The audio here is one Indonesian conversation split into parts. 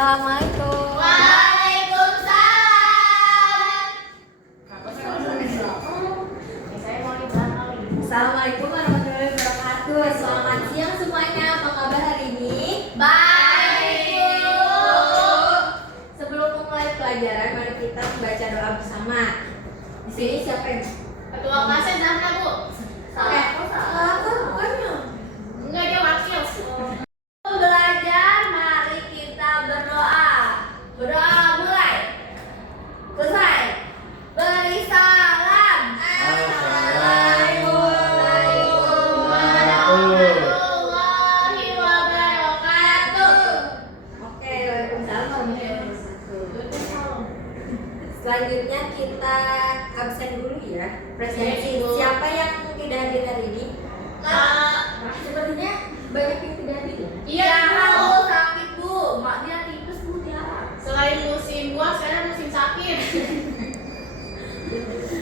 Assalamualaikum. Assalamualaikum warahmatullahi wabarakatuh. Selamat siang semuanya. Apa kabar hari ini? Baik, Bu. Sebelum memulai pelajaran, mari kita membaca doa bersama. Di sini siapa yang? Ketua kelasnya Zahra, Bu. Salah kan bukannya? Enggak, dia wakil. Belajar, mari kita berdoa. Berdoa mulai. Selesai. Beri salam. Assalamualaikum Warahmatullahi wabarakatuh. Oke, waalaikumsalam warahmatullahi wabarakatuh. Selanjutnya kita absen dulu ya. Presensi. Siapa yang tidak hadir hari ini? Sepertinya banyak yang tidak hadir. Iya, Halo, Bu. sakit Bu. Maknya tipes Bu Tiara. Selain musim buah, sekarang musim sakit.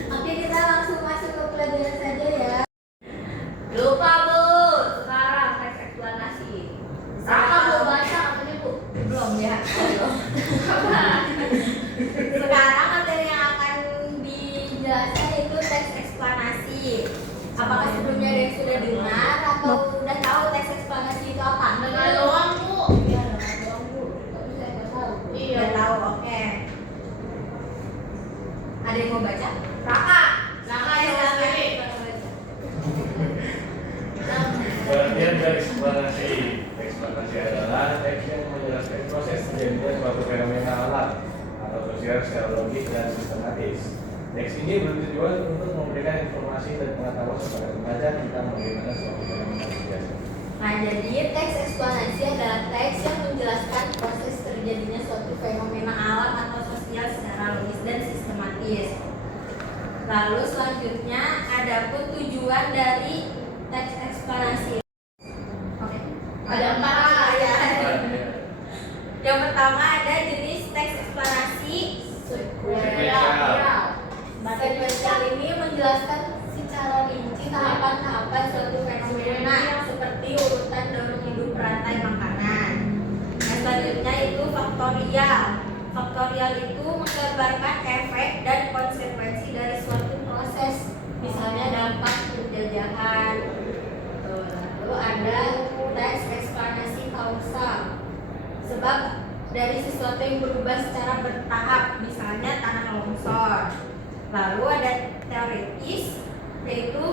Oke, kita langsung masuk ke pelajaran saja ya. Lupa Bu. Sekarang teks eksplanasi. Raka mau baca katanya, Bu. Belum ya. Sekarang materi yang akan dijelaskan itu teks eksplanasi. Apakah sebelumnya ada yang sudah dengar atau udah tahu teks eksplanasi itu apa? Dengar doang, Bu. Iya, dengar doang Bu. Tapi saya nggak tahu. Iya. Udah tahu, oke. Ada yang mau baca? Raka yang sendiri. Pengertian dari eksplanasi. Eksplanasi adalah teks yang menjelaskan proses terjadinya suatu fenomena alam atau sosial secara logik dan sistematis. Teks ini bertujuan untuk memberikan informasi dan pengetahuan kepada pembaca tentang bagaimana suatu fenomena terjadi. Nah, jadi teks eksplanasi adalah teks yang menjelaskan proses terjadinya suatu fenomena alam atau sosial secara logis dan sistematis. Lalu selanjutnya adapun tujuan dari teks eksplanasi. Oke. Ada empat. Ya. Yang pertama ada jenis teks eksplanasi Sekuensial. Sekuensial ini menjelaskan secara rinci tahapan-tahapan suatu fenomena seperti urutan daur hidup rantai makanan. Yang selanjutnya itu faktorial. Faktorial itu menggambarkan efek dan konsekuensi dari suatu proses, misalnya dampak penjajahan. Lalu ada teks eksplanasi kausal. Sebab dari sesuatu yang berubah secara bertahap, misalnya tanah longsor. Lalu ada teoritis, yaitu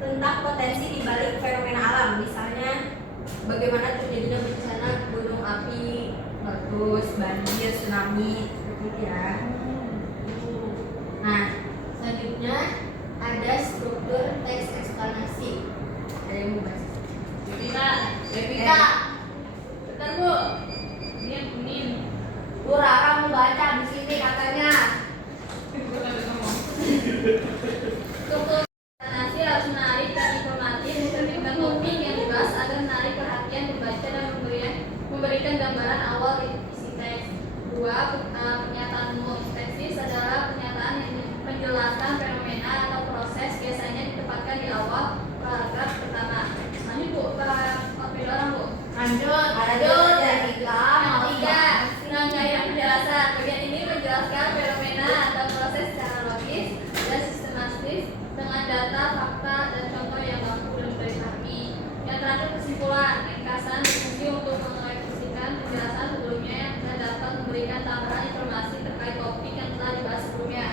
tentang potensi di balik fenomena alam, misalnya bagaimana terjadinya bencana gunung api, meletus, banjir, tsunami, gitu ya. Nah, selanjutnya ada struktur teks eksplanasi. Ada yang mau bahas? Devika. Bentar, Bu. Ini yang kuning. Bu Rara mau baca di sini katanya. Gue nggak bisa ngomong. Struktur eksplanasi harus menarik dan informatif, menyebutkan topik yang dibahas agar menarik perhatian pembaca dan memberikan gambaran awal isi teks. 2. Pernyataan monospeksis adalah pernyataan yang menjelaskan fenomena atau proses, biasanya ditempatkan di awal paragraf pertama. Lanjut Bu, copy orang Bu. Lanjut. Ada tiga, mau Tiga, rangkaian penjelasan. Bagian ini menjelaskan fenomena atau proses secara logis dan sistematis dengan data, fakta, dan contoh yang mampu dan mudah dipahami. Yang terakhir kesimpulan, ringkasan berfungsi untuk mengekspresikan penjelasan sebelumnya dan dapat memberikan tambahan informasi terkait topik yang telah dibahas sebelumnya.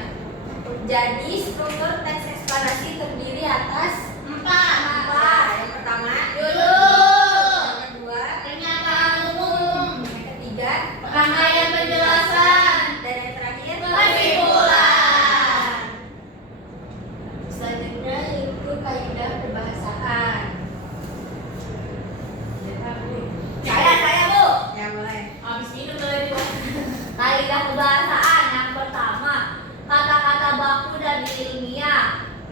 Jadi struktur teks eksplanasi terdiri atas Empat. Yang pertama, Dulu. yang kedua, Pernyataan umum. yang ketiga, Rangkaian penjelasan. dan yang terakhir Kesimpulan. Selanjutnya itu kaidah kebahasaan. Saya Bu. Ya boleh. Habis minum tadi, Bu. Kaidah kebahasaan yang pertama, kata-kata baku dan ilmiah.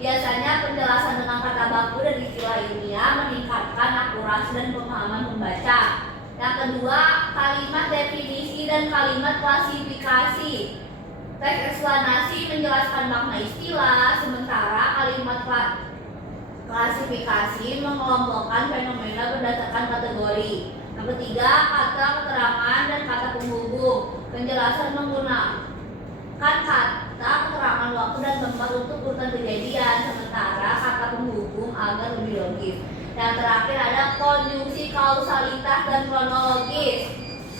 Biasanya penjelasan dengan kata baku dan istilah ilmiah meningkatkan akurasi dan pemahaman pembaca. Yang kedua, kalimat definisi dan kalimat klasifikasi. Teks eksplanasi menjelaskan makna istilah, sementara kalimat klasifikasi mengelompokkan fenomena berdasarkan kategori. Yang ketiga, kata keterangan dan kata penghubung. Penjelasan menggunakan kata keterangan waktu dan tempat untuk urutan kejadian, sementara kata penghubung agar lebih logis. Yang terakhir ada konjungsi kausalitas dan kronologis.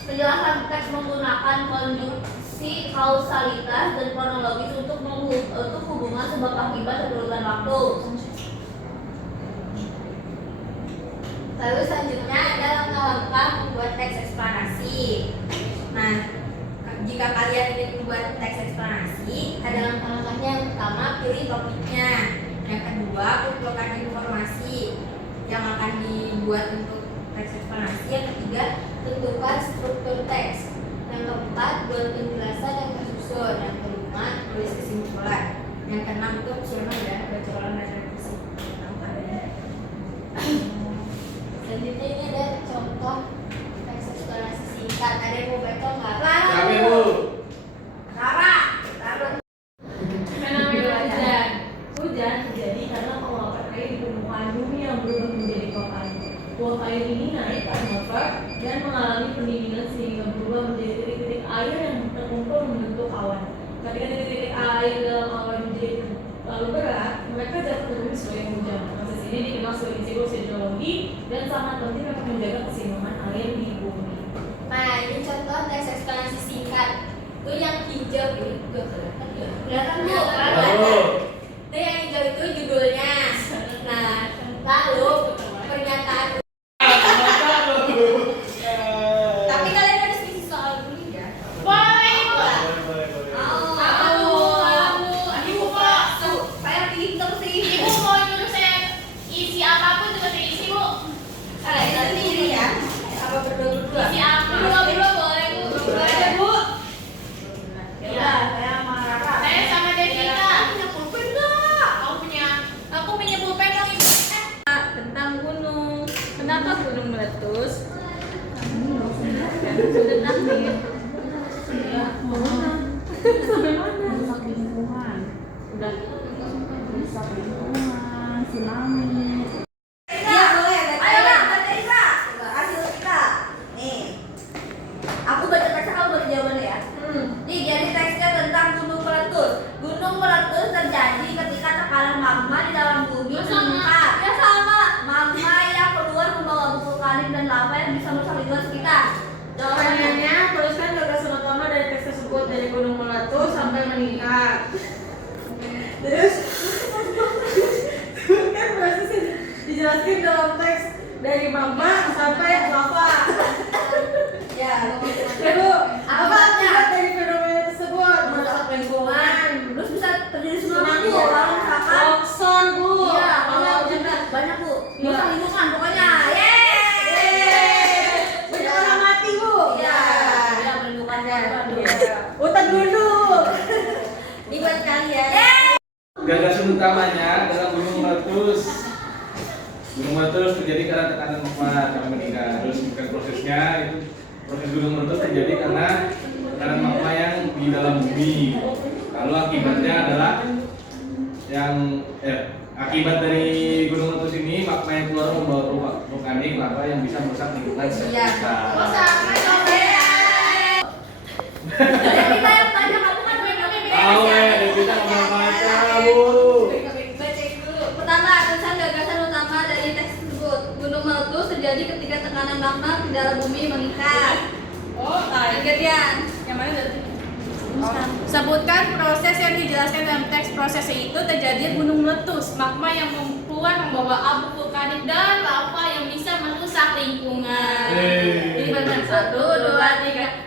Penjelasan teks menggunakan konjungsi kausalitas dan kronologis untuk hubungan sebab akibat dan urutan waktu. Lalu selanjutnya ada langkah-langkah membuat teks eksplanasi. Nah, jika kalian ingin membuat teks eksplanasi, ada langkah-langkahnya. Yang pertama, pilih topiknya. Yang kedua, kumpulkan informasi yang akan dibuat untuk teks eksplanasi. Yang ketiga, tentukan struktur teks. Yang keempat, buat penjelasan yang tersusun. Yang kelima, tulis kesimpulan. Yang keenam itu opsional ya, baca ulang dan revisi. Selanjutnya ini ada contoh teks eksplanasi singkat. Ada yang mau baca nggak? Kami Bu. Rara. Fenomena hujan. Hujan terjadi karena penguapan air di permukaan bumi yang berubah menjadi uap air. Uap air ini naik ke atmosfer dan mengalami pendinginan sehingga berubah menjadi titik-titik air yang terkumpul membentuk awan. Ketika titik-titik air dalam awan menjadi lalu berat, mereka jatuh ke bumi sebagai hujan. Proses ini dikenal sebagai siklus hidrologi dan sangat penting untuk menjaga keseimbangan air di bumi. Nah, ini contoh teks eksplanasi singkat. Itu yang hijau ini juga kelihatan ya. Kelihatan Bu. Halo. Itu yang hijau itu judulnya. Nah, lalu pernyataan. Tapi kalian harus isi soal dulu ya. Boleh Ibu. Boleh. Ibu kok Saya pinter sih. Ibu mau nyuruh saya isi apapun juga saya isi Bu. Kalian nanti ini ya. Apa berdua-berdua? Isi apa? Berdua boleh Bu. Boleh Bu. Ya, saya sama Rara. Saya sama Devita. Punya pulpen enggak? Aku punya pulpen dong Ibu. Tentang gunung. Kenapa gunung meletus? Sudah takdir. Sampai mana? Rusak lingkungan. Udah rusak lingkungan, tsunami. Iya, boleh. Ayo Kak, baca Ira. Coba hasil kita. Nih. Aku baca teksnya, kamu baca jawabannya ya. Nih, jadi teksnya tentang gunung meletus. Gunung meletus terjadi ketika tekanan magma di dalam bumi meningkat. Ya sama. Magma yang keluar membawa abu vulkanik dan lava yang bisa merusak lingkungan sekitar. Jawabannya. Pertanyaannya, tuliskan gagasan utama dari teks tersebut dari gunung meletus sampai meningkat. Terus, kan prosesnya dijelaskan dalam teks dari magma sampai lava. Ya, Lalu, apa akibat dari fenomena tersebut? Merusak lingkungan, Terus bisa terjadi tsunami tsunami, Bu. Kalau misalkan longsor Bu. iya, kalau juga banyak Bu. Iya. Merusak lingkungan pokoknya. Yeay. banyak orang mati Bu. Iya, ya menimbulkan korban. Hutan gunung. ini buat kalian. Gagasan utamanya adalah gunung meletus. Gunung meletus terjadi karena tekanan magma sampai meningkat. Terus bukan prosesnya itu proses gunung meletus terjadi karena tekanan magma yang di dalam bumi. Lalu akibatnya adalah akibat dari gunung meletus ini magma yang keluar membawa uap vulkanik lava yang bisa merusak lingkungan sekitar. Jadi kita yang tanya kamu kan Tahu kita nggak baca Bu. Bacain dulu. Pertama, tulisan gagasan utama dari teks tersebut. Gunung meletus terjadi ketika tekanan magma di dalam bumi meningkat. Gantian. Yang mana dari? Sebutkan proses yang dijelaskan dalam teks. Prosesnya itu terjadi gunung meletus, magma yang keluar membawa abu vulkanik dan lava yang bisa merusak lingkungan. Jadi benar 1, 2, 3.